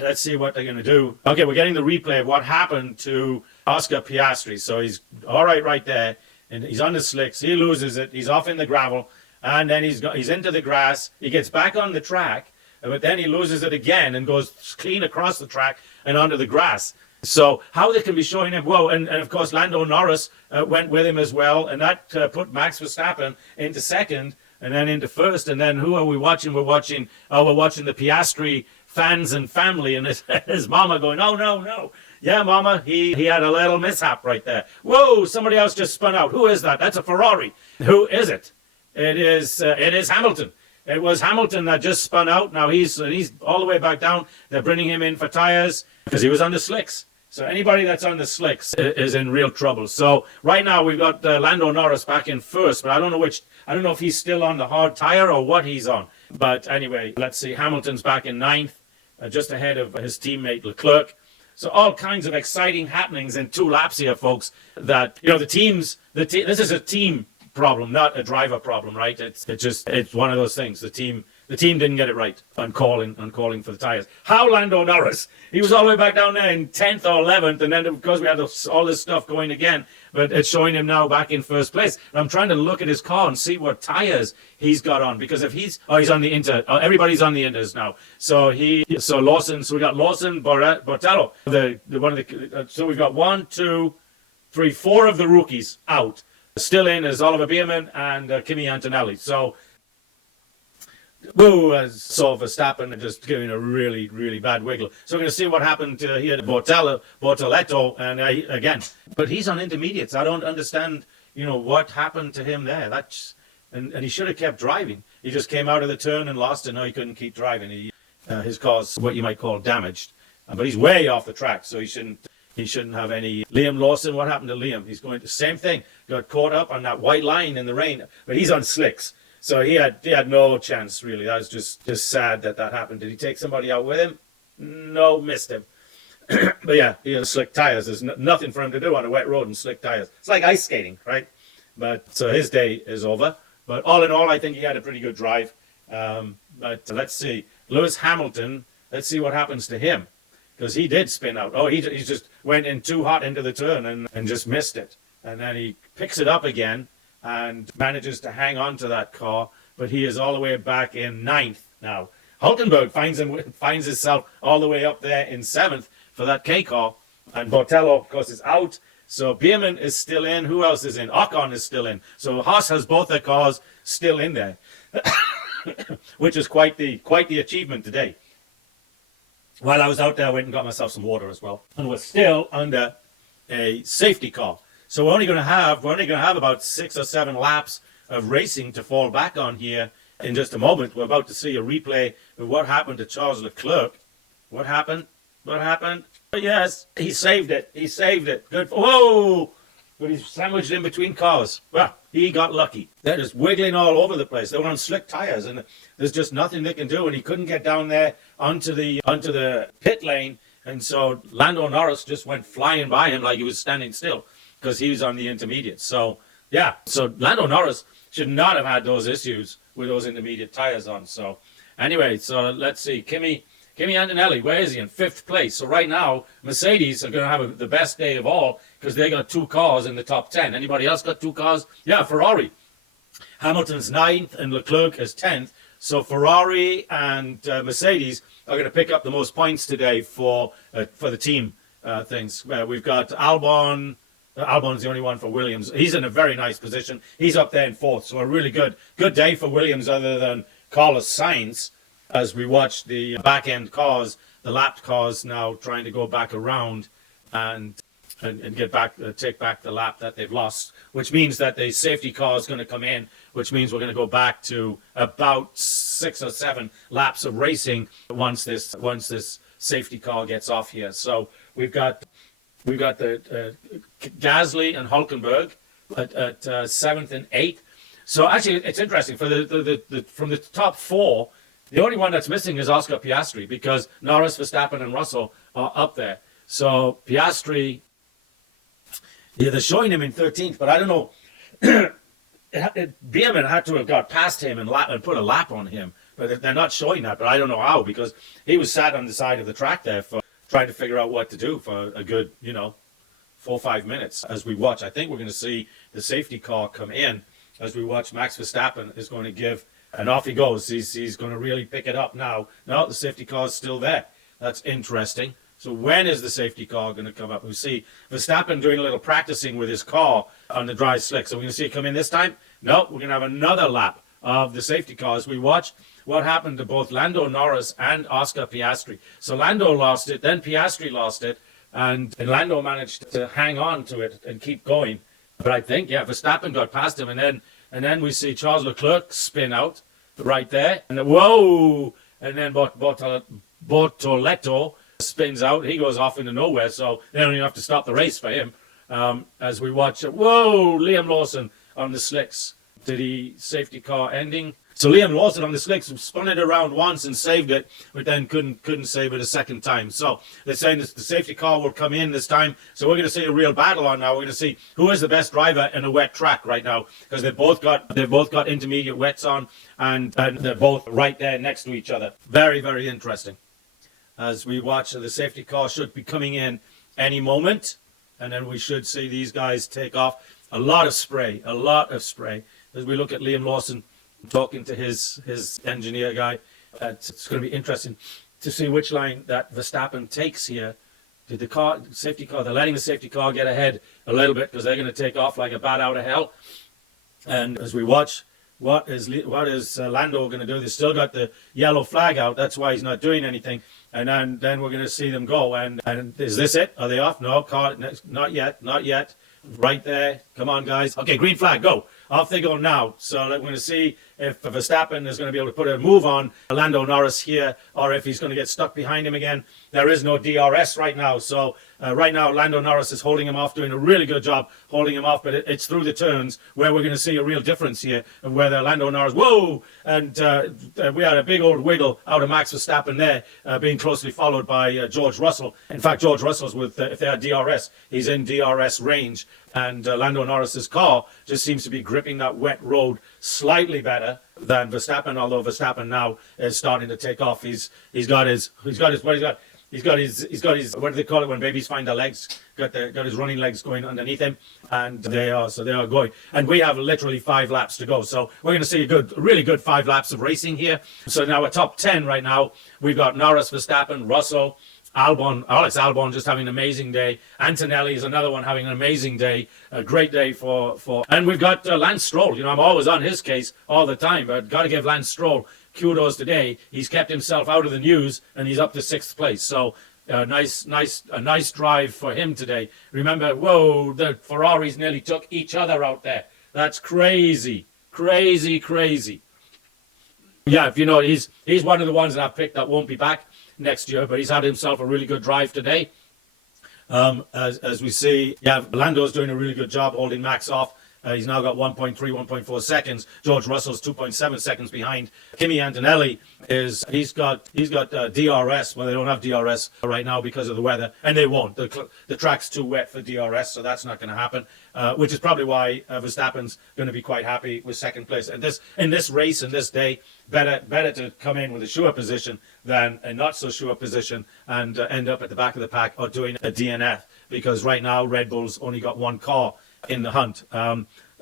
let's see what they're going to do. Okay, we're getting the replay of what happened to Oscar Piastri. So he's all right there, and he's on the slicks. He loses it. He's off in the gravel, and then he's into the grass. He gets back on the track, but then he loses it again and goes clean across the track and onto the grass. So how they can be showing him, whoa, and of course Lando Norris went with him as well, and that put Max Verstappen into second and then into first. And then who are we watching? We're watching the Piastri fans and family, and his mama going, oh, no. Yeah, mama, he had a little mishap right there. Whoa, somebody else just spun out. Who is that? That's a Ferrari. Who is it? It is Hamilton. It was Hamilton that just spun out. Now he's all the way back down. They're bringing him in for tires because he was on the slicks. So anybody that's on the slicks is in real trouble. So right now we've got Lando Norris back in first, but I don't know if he's still on the hard tire or what he's on. But anyway, let's see. Hamilton's back in ninth, just ahead of his teammate Leclerc. So all kinds of exciting happenings in 2 laps here, folks. That this is a team problem, not a driver problem, right? It's one of those things. The team didn't get it right on calling for the tires. How Lando Norris? He was all the way back down there in 10th or 11th, and then of course we had all this stuff going again, but it's showing him now back in first place. And I'm trying to look at his car and see what tires he's got on, because if he's on the Inter, everybody's on the Inters now. So Lawson, so we got Lawson, Bortello, so we've got 1, 2, 3, 4 of the rookies out. Still in is Oliver Bierman and Kimi Antonelli. So, saw Verstappen and just giving a really, really bad wiggle. So we're going to see what happened here to Bortoletto, and again. But he's on intermediates. I don't understand, what happened to him there. And he should have kept driving. He just came out of the turn and lost, and now he couldn't keep driving. His car's what you might call damaged. But he's way off the track, so he shouldn't have any. Liam Lawson, what happened to Liam? He's going to same thing. Got caught up on that white line in the rain, but he's on slicks, so he had no chance really. That was just sad that happened. Did he take somebody out with him? No, missed him. But yeah, he has slick tires. There's nothing for him to do on a wet road and slick tires. It's like ice skating, right? But so his day is over. But all in all, I think he had a pretty good drive. But let's see, Lewis Hamilton. Let's see what happens to him. Because he did spin out. Oh, he just went in too hot into the turn and just missed it. And then he picks it up again and manages to hang on to that car. But he is all the way back in 9th now. Hulkenberg finds himself all the way up there in 7th for that K car. And Bortello, of course, is out. So Bierman is still in. Who else is in? Ocon is still in. So Haas has both their cars still in there, which is quite the achievement today. While I was out there, I went and got myself some water as well. And we're still under a safety car. So we're only going to have about 6 or 7 laps of racing to fall back on here in just a moment. We're about to see a replay of what happened to Charles Leclerc. What happened? Yes, he saved it. Good. Whoa! But he's sandwiched in between cars. Well, he got lucky. They're just wiggling all over the place. They were on slick tires, and there's just nothing they can do. And he couldn't get down there onto the pit lane. And so Lando Norris just went flying by him like he was standing still because he was on the intermediate. So, yeah. So Lando Norris should not have had those issues with those intermediate tires on. So, anyway, so let's see. Kimi Antonelli, where is he? In 5th place. So right now, Mercedes are going to have the best day of all because they got 2 cars in the top 10. Anybody else got 2 cars? Yeah, Ferrari. Hamilton's 9th and Leclerc is 10th. So Ferrari and Mercedes are going to pick up the most points today for the team things. We've got Albon, Albon's the only one for Williams. He's in a very nice position. He's up there in fourth, so a really good day for Williams, other than Carlos Sainz, as we watch the back-end cars, the lapped cars now trying to go back around and get back, take back the lap that they've lost, which means that the safety car is going to come in, which means we're going to go back to about 6 or 7 laps of racing once this safety car gets off here. So we've got the Gasly and Hulkenberg at 7th and 8th. So actually, it's interesting for the from the top 4. The only one that's missing is Oscar Piastri, because Norris, Verstappen, and Russell are up there. So Piastri, yeah, they're showing him in 13th, but I don't know. Beerman had to have got past him and put a lap on him, but they're not showing that. But I don't know how, because he was sat on the side of the track there for trying to figure out what to do for a good, 4 or 5 minutes as we watch. I think we're going to see the safety car come in as we watch. Max Verstappen is going to give, and off he goes. He's going to really pick it up now. No, the safety car is still there. That's interesting. So when is the safety car going to come up? We see Verstappen doing a little practicing with his car on the dry slick. So we're going to see it come in this time? No, we're going to have another lap of the safety car as we watch what happened to both Lando Norris and Oscar Piastri. So Lando lost it, then Piastri lost it, and Lando managed to hang on to it and keep going. But I think, Verstappen got past him, and then we see Charles Leclerc spin out right there. And then, whoa! And then Bortoletto spins out. He goes off into nowhere, so they don't even have to stop the race for him. As we watch, whoa, Liam Lawson on the slicks. Did he safety car ending? So Liam Lawson on the slicks spun it around once and saved it, but then couldn't save it a second time. So they're saying that the safety car will come in this time. So we're going to see a real battle on now. We're going to see who is the best driver in a wet track right now, because they've both got intermediate wets on, and they're both right there next to each other. Very, very interesting. As we watch, the safety car should be coming in any moment, and then we should see these guys take off. A lot of spray. As we look at Liam Lawson talking to his engineer guy, it's going to be interesting to see which line that Verstappen takes here. Did the safety car, they're letting the safety car get ahead a little bit, because they're going to take off like a bat out of hell. And as we watch, what is Lando going to do? They've still got the yellow flag out. That's why he's not doing anything. And then we're going to see them go. And is this it? Are they off? No, not yet. Right there. Come on, guys. Okay, green flag, go. Off they go now. So we're going to see if Verstappen is going to be able to put a move on Lando Norris here, or if he's going to get stuck behind him again. There is no DRS right now. So right now, Lando Norris is holding him off, doing a really good job holding him off. But it's through the turns where we're going to see a real difference here, of whether Lando Norris, whoa! And we had a big old wiggle out of Max Verstappen there, being closely followed by George Russell. In fact, George Russell's with, if they had DRS, he's in DRS range. And Lando Norris's car just seems to be gripping that wet road slightly better than Verstappen, although Verstappen now is starting to take off. He's got his what do they call it when babies find their legs? Got his running legs going underneath him, and they are going. And we have literally 5 laps to go. So we're going to see a really good 5 laps of racing here. So now a top 10 right now. We've got Norris, Verstappen, Russell, Alex Albon just having an amazing day. Antonelli is another one having an amazing day. A great day for and we've got Lance Stroll. I'm always on his case all the time, but got to give Lance Stroll kudos today. He's kept himself out of the news, and he's up to 6th place. So a nice drive for him today. Remember, whoa, the Ferraris nearly took each other out there. That's crazy. Yeah, he's one of the ones that I've picked that won't be back next year, but he's had himself a really good drive today. As we see, Lando's doing a really good job holding Max off. He's now got 1.3, 1.4 seconds. George Russell's 2.7 seconds behind. Kimi Antonelli he's got DRS. Well, they don't have DRS right now because of the weather, and they won't. The track's too wet for DRS, so that's not going to happen. Which is probably why Verstappen's going to be quite happy with 2nd place. And in this race, in this day, better to come in with a sure position than a not so sure position and end up at the back of the pack or doing a DNF, because right now Red Bull's only got 1 car in the hunt.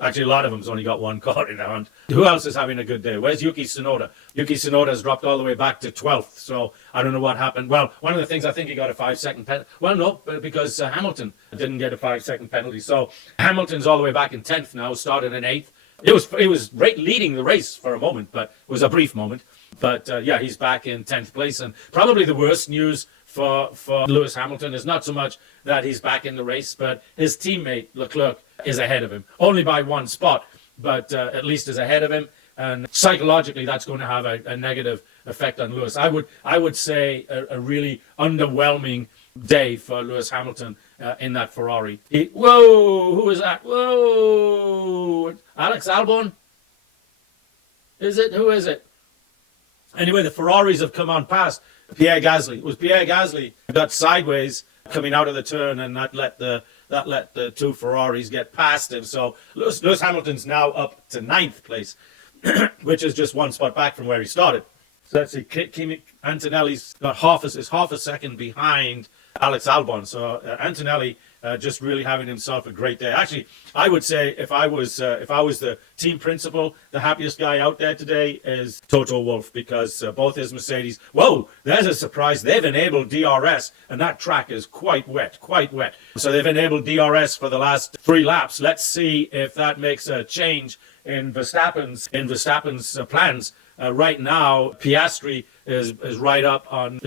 Actually, a lot of them's only got one car in their hand. Who else is having a good day? Where's Yuki Tsunoda? Yuki Tsunoda has dropped all the way back to 12th, so I don't know what happened. Well, one of the things, I think he got a 5-second penalty. Well, no, because Hamilton didn't get a 5-second penalty. So Hamilton's all the way back in 10th now, started in 8th. It was leading the race for a moment, but it was a brief moment. But yeah, he's back in 10th place. And probably the worst news for Lewis Hamilton is not so much that he's back in the race, but his teammate Leclerc is ahead of him, only by 1 spot, but at least is ahead of him. And psychologically, that's going to have a negative effect on Lewis. I would say a really underwhelming day for Lewis Hamilton in that Ferrari. Whoa, who is that? Whoa, Alex Albon? Is it? Who is it? Anyway, the Ferraris have come on past Pierre Gasly. It was Pierre Gasly who got sideways coming out of the turn, and that let the 2 Ferraris get past him. So Lewis Hamilton's now up to 9th place, which is just 1 spot back from where he started. So let's see, Kimi Antonelli's got half a second behind Alex Albon. So Antonelli just really having himself a great day. Actually, I would say if I was the team principal, the happiest guy out there today is Toto Wolff, because both his Mercedes. Whoa, there's a surprise. They've enabled DRS, and that track is quite wet. So they've enabled DRS for the last 3 laps. Let's see if that makes a change in Verstappen's plans. Right now, Piastri is right up on who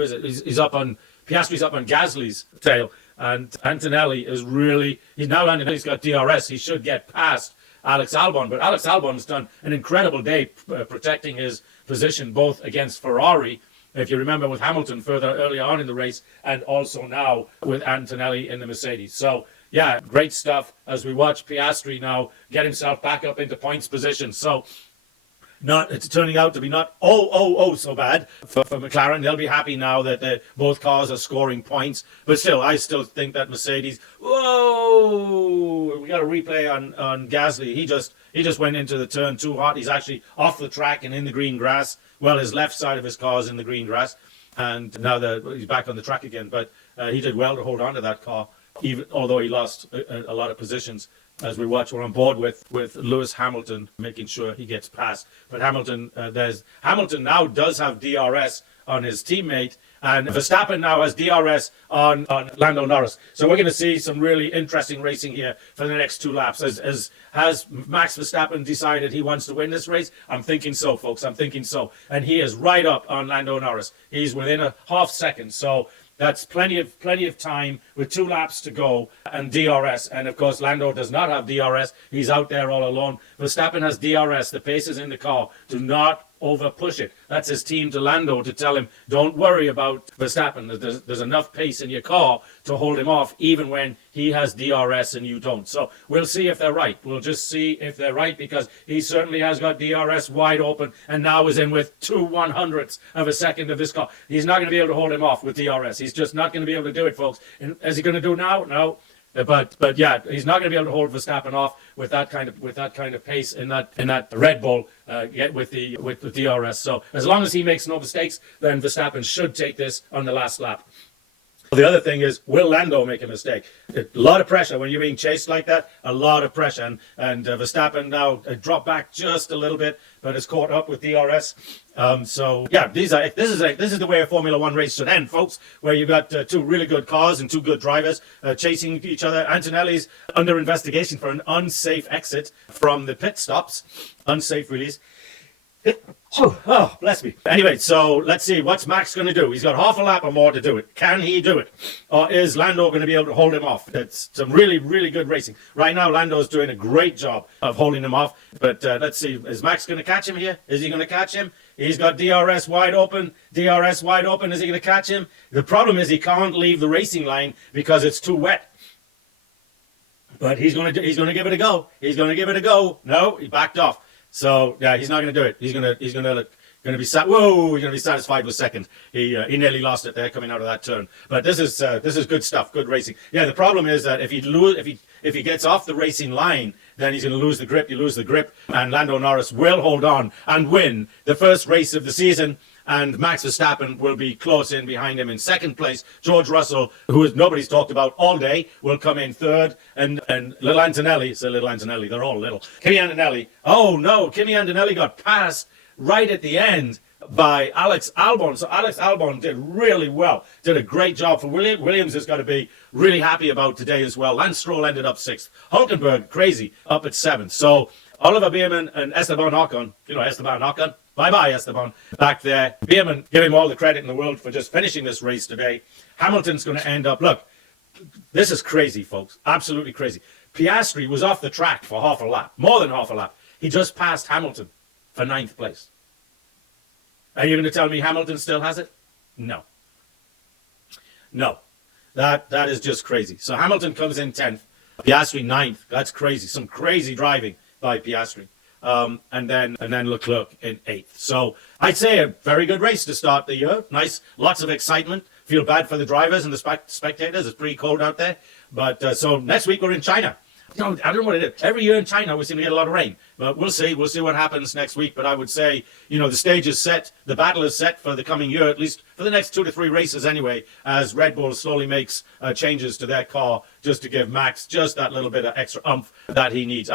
is it? He's up on Piastri's up on Gasly's tail, and Antonelli is really Antonelli's got DRS. He should get past Alex Albon, but Alex Albon's done an incredible day protecting his position both against Ferrari, if you remember, with Hamilton further earlier on in the race, and also now with Antonelli in the Mercedes. So yeah, great stuff as we watch Piastri now get himself back up into points position. So it's turning out to be not so bad for McLaren. They'll be happy now that both cars are scoring points. But still, I still think that Mercedes. Whoa! We got a replay on Gasly. He just went into the turn too hot. He's actually off the track and in the green grass. Well, his left side of his car is in the green grass, and now he's back on the track again. But he did well to hold on to that car, even although he lost a lot of positions. As we watch, we're on board with Lewis Hamilton, making sure he gets past. But Hamilton now does have DRS on his teammate, and Verstappen now has DRS on Lando Norris. So we're going to see some really interesting racing here for the next 2 laps. Has Max Verstappen decided he wants to win this race? I'm thinking so, folks. I'm thinking so. And he is right up on Lando Norris. He's within a half second. So that's plenty of time with 2 laps to go and DRS. And of course, Lando does not have DRS. He's out there all alone. Verstappen has DRS. The pace is in the car. Do not over push it. That's his team to Lando to tell him, don't worry about Verstappen. There's enough pace in your car to hold him off, even when he has DRS and you don't. So we'll see if they're right. We'll just see if they're right, because he certainly has got DRS wide open and now is in with 2/100ths of a second of his car. He's not going to be able to hold him off with DRS. He's just not going to be able to do it, folks. And is he going to do now? No. But yeah, he's not going to be able to hold Verstappen off with that kind of pace in that Red Bull with the DRS. So as long as he makes no mistakes, then Verstappen should take this on the last lap. The other thing is, will Lando make a mistake? A lot of pressure when you're being chased like that. A lot of pressure, and Verstappen now dropped back just a little bit, but has caught up with DRS. So yeah, this is the way a Formula One race should end, folks. Where you've got 2 really good cars and 2 good drivers chasing each other. Antonelli's under investigation for an unsafe exit from the pit stops, unsafe release. Oh, bless me. Anyway, so let's see. What's Max going to do? He's got half a lap or more to do it. Can he do it? Or is Lando going to be able to hold him off? It's some really, really good racing. Right now, Lando's doing a great job of holding him off. But let's see. Is Max going to catch him here? Is he going to catch him? He's got DRS wide open. DRS wide open. Is he going to catch him? The problem is he can't leave the racing line because it's too wet. But he's going to give it a go. He's going to give it a go. No, he backed off. So yeah, he's not going to do it. He's going to be satisfied with second. He nearly lost it there coming out of that turn. But this is good stuff, good racing. Yeah, the problem is that if he gets off the racing line, then he's going to lose the grip. You lose the grip, and Lando Norris will hold on and win the first race of the season. and Max Verstappen will be close in behind him in second place. George Russell, nobody's talked about all day, will come in third, and little Antonelli, they're all little. Kimi Antonelli, oh no, Kimi Antonelli got passed right at the end by Alex Albon. So Alex Albon did really well, did a great job for Williams. Has got to be really happy about today as well. Lance Stroll ended up 6th. Hulkenberg, crazy, up at 7th. So Oliver Bierman and Esteban Ocon, Esteban Ocon, bye-bye Esteban, back there. Bierman, give him all the credit in the world for just finishing this race today. Hamilton's going to end up, look, this is crazy, folks, absolutely crazy. Piastri was off the track for half a lap, more than half a lap. He just passed Hamilton for 9th place. Are you going to tell me Hamilton still has it? No. No. That is just crazy. So Hamilton comes in 10th, Piastri 9th. That's crazy. Some crazy driving by Piastri. And then Leclerc in 8th. So I'd say a very good race to start the year. Nice, lots of excitement. Feel bad for the drivers and the spectators. It's pretty cold out there. But so next week we're in China. I don't know what it is. Every year in China, we seem to get a lot of rain. But we'll see. We'll see what happens next week. But I would say, the stage is set. The battle is set for the coming year, at least for the next 2 to 3 races anyway, as Red Bull slowly makes changes to their car just to give Max just that little bit of extra oomph that he needs.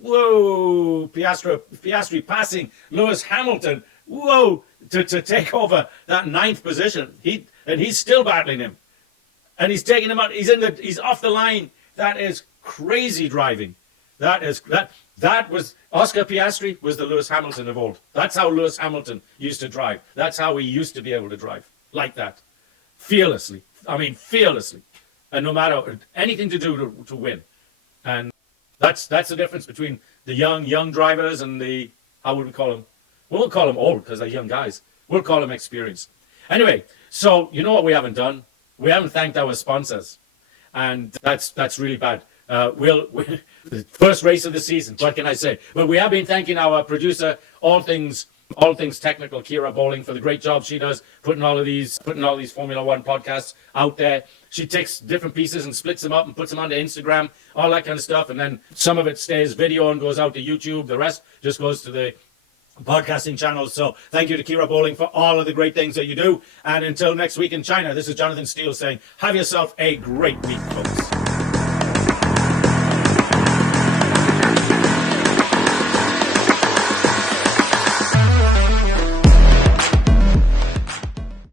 Whoa, Piastri passing Lewis Hamilton. Whoa, to take over that 9th position. He's still battling him. And he's taking him out. He's off the line. That is crazy driving. That was Oscar Piastri was the Lewis Hamilton of old. That's how Lewis Hamilton used to drive. That's how he used to be able to drive, like that, fearlessly. Fearlessly, and no matter anything to do to win. And that's the difference between the young drivers and I wouldn't call them. We won't call them old because they're young guys. We'll call them experienced. Anyway, so you know what we haven't done? We haven't thanked our sponsors. And that's really bad. The first race of the season, what can I say? Well, we have been thanking our producer, all things technical, Kira Bowling, for the great job she does putting all these Formula One podcasts out there. She takes different pieces and splits them up and puts them onto Instagram, all that kind of stuff. And then some of it stays video and goes out to YouTube. The rest just goes to the podcasting channels. So thank you to Kira Bowling for all of the great things that you do. And until next week in China, this is Jonathan Steele saying, have yourself a great week, folks.